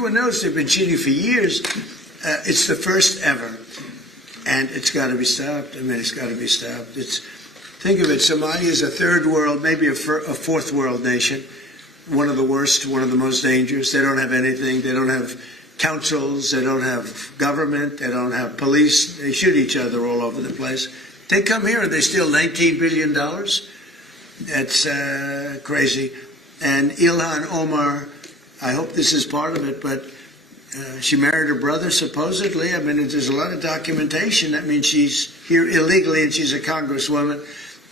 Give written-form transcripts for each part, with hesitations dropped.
Everyone knows they've been cheating for years. It's the first ever, and it's got to be stopped. I mean, it's got to be stopped. Think of it, Somalia is a third world, maybe a fourth world nation, one of the worst, one of the most dangerous. They don't have anything. They don't have councils. They don't have government. They don't have police. They shoot each other all over the place. They come here and they steal $19 billion. That's crazy. And Ilhan Omar, I hope this is part of it, but she married her brother, supposedly. I mean, there's a lot of documentation. That means she's here illegally and she's a congresswoman.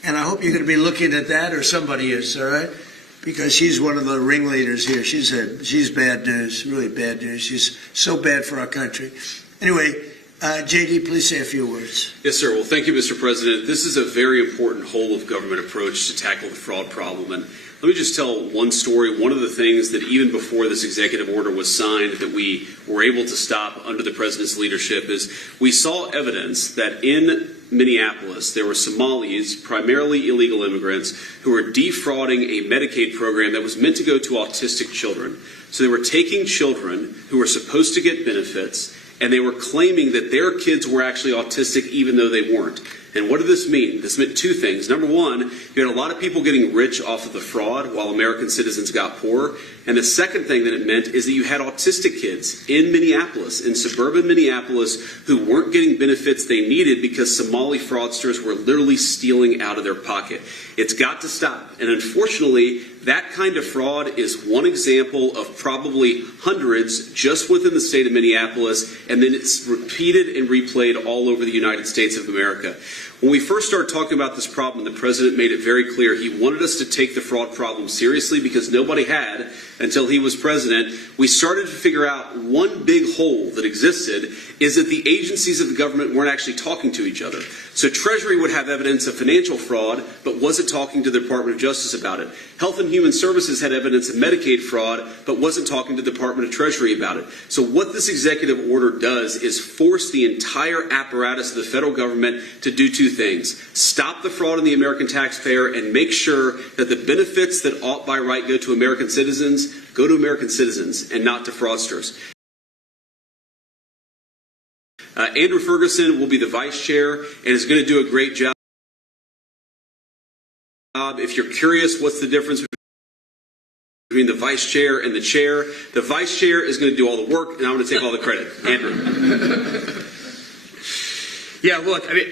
And I hope you're going to be looking at that, or somebody is, all right? Because she's one of the ringleaders here. She's bad news, really bad news. She's so bad for our country. Anyway, J.D., please say a few words. Yes, sir. Well, thank you, Mr. President. This is a very important whole-of-government approach to tackle the fraud problem. And let me just tell one story. One of the things that even before this executive order was signed that we were able to stop under the president's leadership is we saw evidence that in Minneapolis there were Somalis, primarily illegal immigrants, who were defrauding a Medicaid program that was meant to go to autistic children. So they were taking children who were supposed to get benefits, and they were claiming that their kids were actually autistic even though they weren't. And what did this mean? This meant two things. Number one, you had a lot of people getting rich off of the fraud while American citizens got poor. And the second thing that it meant is that you had autistic kids in Minneapolis, in suburban Minneapolis, who weren't getting benefits they needed because Somali fraudsters were literally stealing out of their pocket. It's got to stop. And unfortunately, that kind of fraud is one example of probably hundreds just within the state of Minneapolis, and then it's repeated and replayed all over the United States of America. When we first started talking about this problem, the president made it very clear he wanted us to take the fraud problem seriously because nobody had until he was president. We started to figure out one big hole that existed is that the agencies of the government weren't actually talking to each other. So Treasury would have evidence of financial fraud, but wasn't talking to the Department of Justice about it. Health and Human Services had evidence of Medicaid fraud, but wasn't talking to the Department of Treasury about it. So what this executive order does is force the entire apparatus of the federal government to do two things. Stop the fraud on the American taxpayer and make sure that the benefits that ought by right go to American citizens and not to fraudsters. Andrew Ferguson will be the vice chair and is going to do a great job. If you're curious what's the difference between the vice chair and the vice chair is going to do all the work and I'm going to take all the credit. Andrew. Yeah, look, I mean,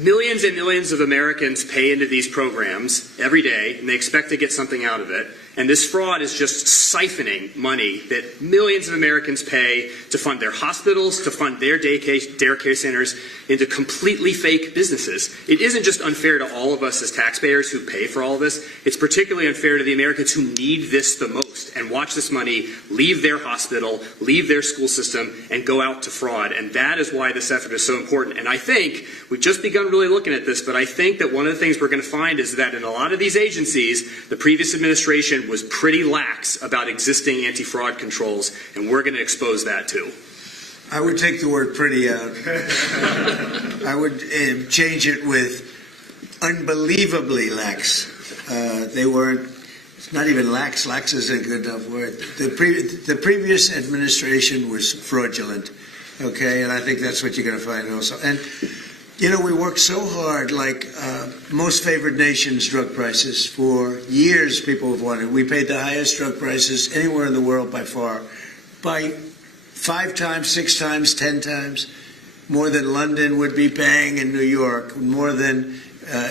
millions and millions of Americans pay into these programs every day, and they expect to get something out of it. And this fraud is just siphoning money that millions of Americans pay to fund their hospitals, to fund their daycare centers, into completely fake businesses. It isn't just unfair to all of us as taxpayers who pay for all of this. It's particularly unfair to the Americans who need this the most and watch this money leave their hospital, leave their school system, and go out to fraud. And that is why this effort is so important. And I think we've just begun really looking at this, but I think that one of the things we're going to find is that in a lot of these agencies, the previous administration was pretty lax about existing anti-fraud controls, and we're going to expose that too. I would take the word pretty out. I would change it with unbelievably lax. They weren't, it's not even lax. Lax isn't a good enough word. The previous administration was fraudulent, okay, and I think that's what you're going to find also. And you know, we worked so hard, like most favored nations drug prices. For years, people have wanted. We paid the highest drug prices anywhere in the world by far, by 5 times, 6 times, 10 times, more than London would be paying in New York, more than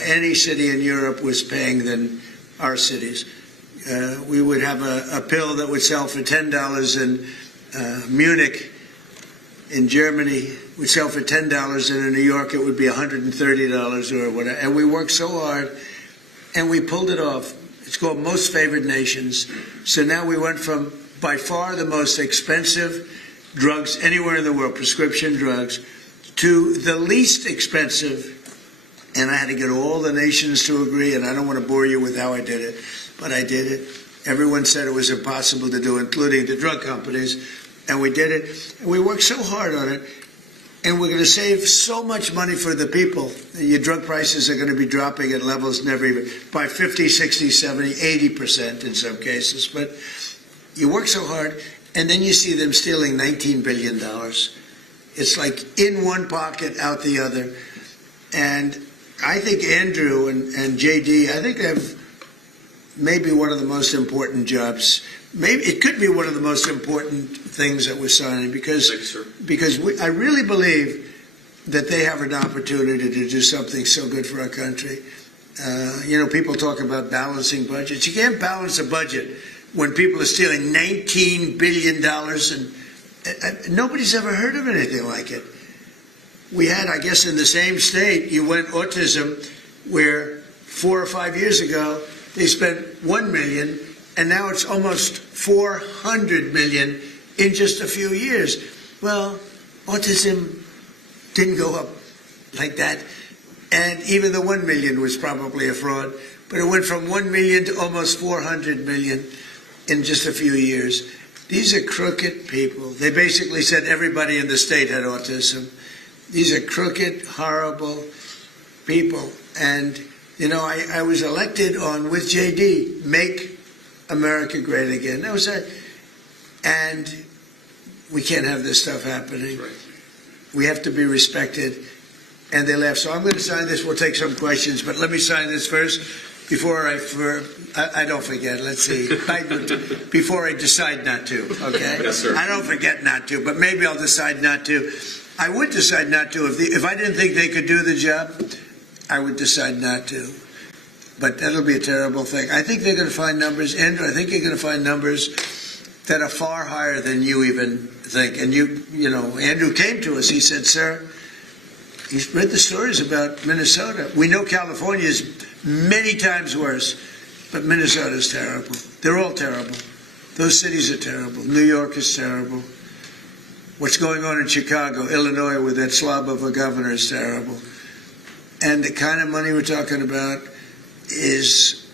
any city in Europe was paying than our cities. We would have a pill that would sell for $10 in Munich. In Germany, would sell for $10, and in New York it would be $130 or whatever. And we worked so hard, and we pulled it off. It's called Most Favored Nations. So now we went from by far the most expensive drugs anywhere in the world, prescription drugs, to the least expensive. And I had to get all the nations to agree, and I don't want to bore you with how I did it, but I did it. Everyone said it was impossible to do, including the drug companies. And we did it. And we worked so hard on it. And we're going to save so much money for the people. Your drug prices are going to be dropping at levels never even, by 50, 60, 70, 80% in some cases. But you work so hard. and then you see them stealing $19 billion. It's like in one pocket, out the other. And I think Andrew and JD, I think they have maybe one of the most important jobs. Maybe it could be one of the most important things that we're signing because I really believe that they have an opportunity to do something so good for our country. People talk about balancing budgets. You can't balance a budget when people are stealing $19 billion, and nobody's ever heard of anything like it. We had, I guess, in the same state, you went autism, where 4 or 5 years ago, they spent $1 million, and now it's almost $400 million in just a few years. Well, autism didn't go up like that, and even the $1 million was probably a fraud, but it went from $1 million to almost $400 million in just a few years. These are crooked people. They basically said everybody in the state had autism. These are crooked, horrible people. And, I was elected with JD, Make America Great Again. That was it. And we can't have this stuff happening. Right. We have to be respected. And they left. So I'm going to sign this. We'll take some questions. But let me sign this first before I don't forget. Let's see. Before I decide not to, okay? Yes, sir. I don't forget not to, but maybe I'll decide not to. I would decide not to. If I didn't think they could do the job, I would decide not to. But that'll be a terrible thing. I think they're going to find numbers. Andrew, I think you're going to find numbers that are far higher than you even think. And Andrew came to us. He said, sir, he's read the stories about Minnesota. We know California is many times worse, but Minnesota is terrible. They're all terrible. Those cities are terrible. New York is terrible. What's going on in Chicago, Illinois, with that slob of a governor is terrible. And the kind of money we're talking about is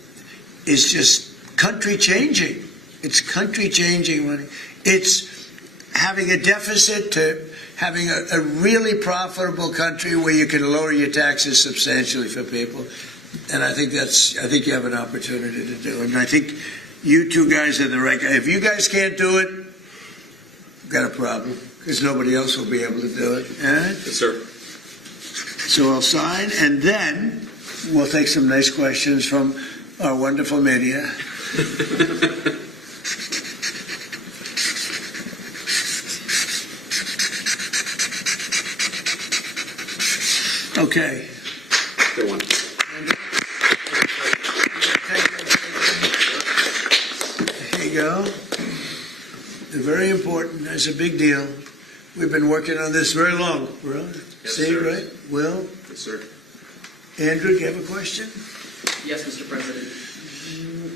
just country changing. It's country changing money. It's having a deficit to having a really profitable country where you can lower your taxes substantially for people. And I think you have an opportunity to do it. And I think you two guys are the right guys. If you guys can't do it, we've got a problem, because nobody else will be able to do it. Yes, sir. So I'll sign, and then we'll take some nice questions from our wonderful media. Okay. Good one. There you go. They're very important. It's a big deal. We've been working on this very long. Really? Yes, Steve, sir. right? Will? Yes, sir. Andrew, do you have a question? Yes, Mr. President.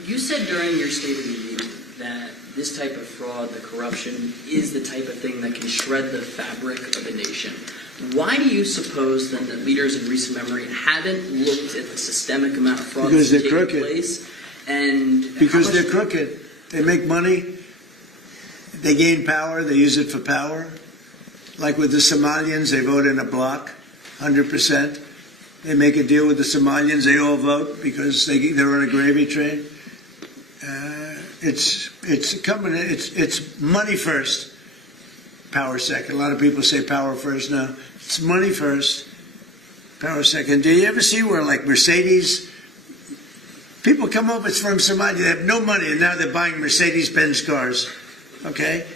You said during your State of the Union that this type of fraud, the corruption, is the type of thing that can shred the fabric of a nation. Why do you suppose then that leaders in recent memory haven't looked at the systemic amount of fraud Because that's they're taking crooked. place? And Because they're crooked. They make money. They gain power. They use it for power. Like with the Somalians, they vote in a block, 100%. They make a deal with the Somalians. They all vote because they're on a gravy train. It's money first, power second. A lot of people say power first now. It's money first, power second. Do you ever see where, like, Mercedes, people come up, it's from Somalia, they have no money, and now they're buying Mercedes-Benz cars, okay?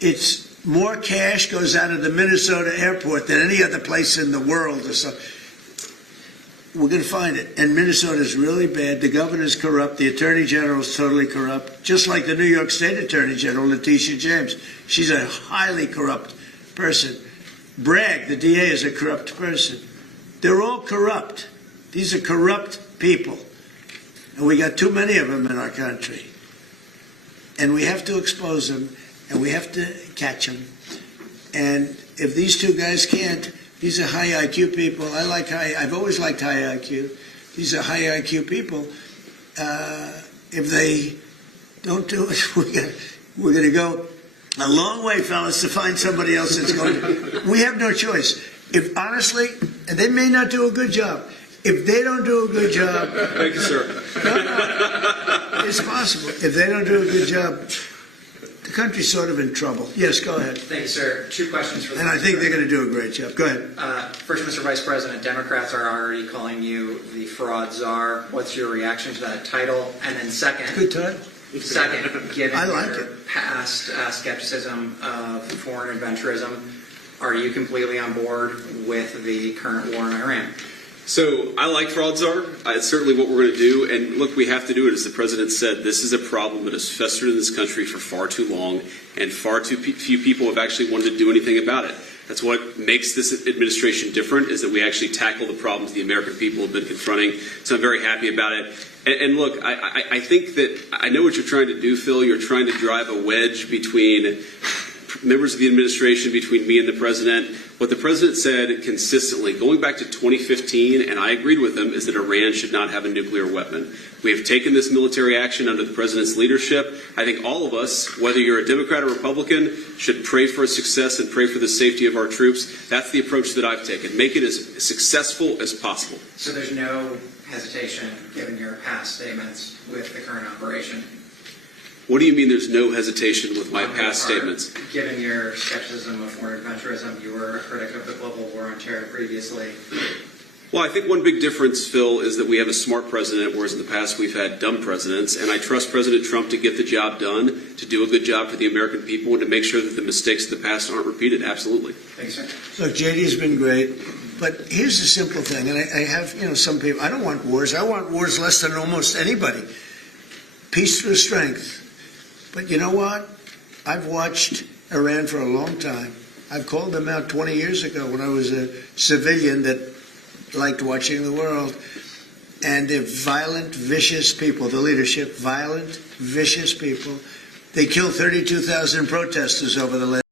It's more cash goes out of the Minnesota airport than any other place in the world or so. We're going to find it. And Minnesota is really bad. The governor's corrupt. The attorney general is totally corrupt. Just like the New York State Attorney General, Letitia James. She's a highly corrupt person. Bragg, the DA, is a corrupt person. They're all corrupt. These are corrupt people. And we got too many of them in our country. And we have to expose them, and we have to catch them. And if these two guys can't, these are high IQ people. I've always liked high IQ. These are high IQ people. If they don't do it, we're going to go a long way, fellas, to find somebody else that's going to. We have no choice. If honestly, and they may not do a good job. If they don't do a good job, Thank you, sir. no, it's possible. If they don't do a good job, the country's sort of in trouble. Yes, go ahead. Thank you, sir. Two questions for the And I think they're going to do a great job. Go ahead. First, Mr. Vice President, Democrats are already calling you the fraud czar. What's your reaction to that title? And then second, Good time. given I like your it. past skepticism of foreign adventurism, are you completely on board with the current war in Iran? So I like fraud czar. It's certainly what we're going to do. And look, we have to do it. As the president said, this is a problem that has festered in this country for far too long, and far too few people have actually wanted to do anything about it. That's what makes this administration different, is that we actually tackle the problems the American people have been confronting. So I'm very happy about it. And look, I think that I know what you're trying to do, Phil. You're trying to drive a wedge between members of the administration, between me and the president. What the president said consistently, going back to 2015, and I agreed with him, is that Iran should not have a nuclear weapon. We have taken this military action under the president's leadership. I think all of us, whether you're a Democrat or Republican, should pray for success and pray for the safety of our troops. That's the approach that I've taken. Make it as successful as possible. So there's no hesitation, given your past statements, with the current operation? What do you mean there's no hesitation with my past statements? Given your skepticism of foreign adventurism, you were a critic of the global war on terror previously. Well, I think one big difference, Phil, is that we have a smart president, whereas in the past we've had dumb presidents. And I trust President Trump to get the job done, to do a good job for the American people, and to make sure that the mistakes of the past aren't repeated. Absolutely. Thanks, sir. Look, JD's been great, but here's the simple thing, and I have, some people, I don't want wars. I want wars less than almost anybody. Peace through strength. But you know what? I've watched Iran for a long time. I've called them out 20 years ago when I was a civilian that liked watching the world. And they're violent, vicious people. The leadership, violent, vicious people. They killed 32,000 protesters over the last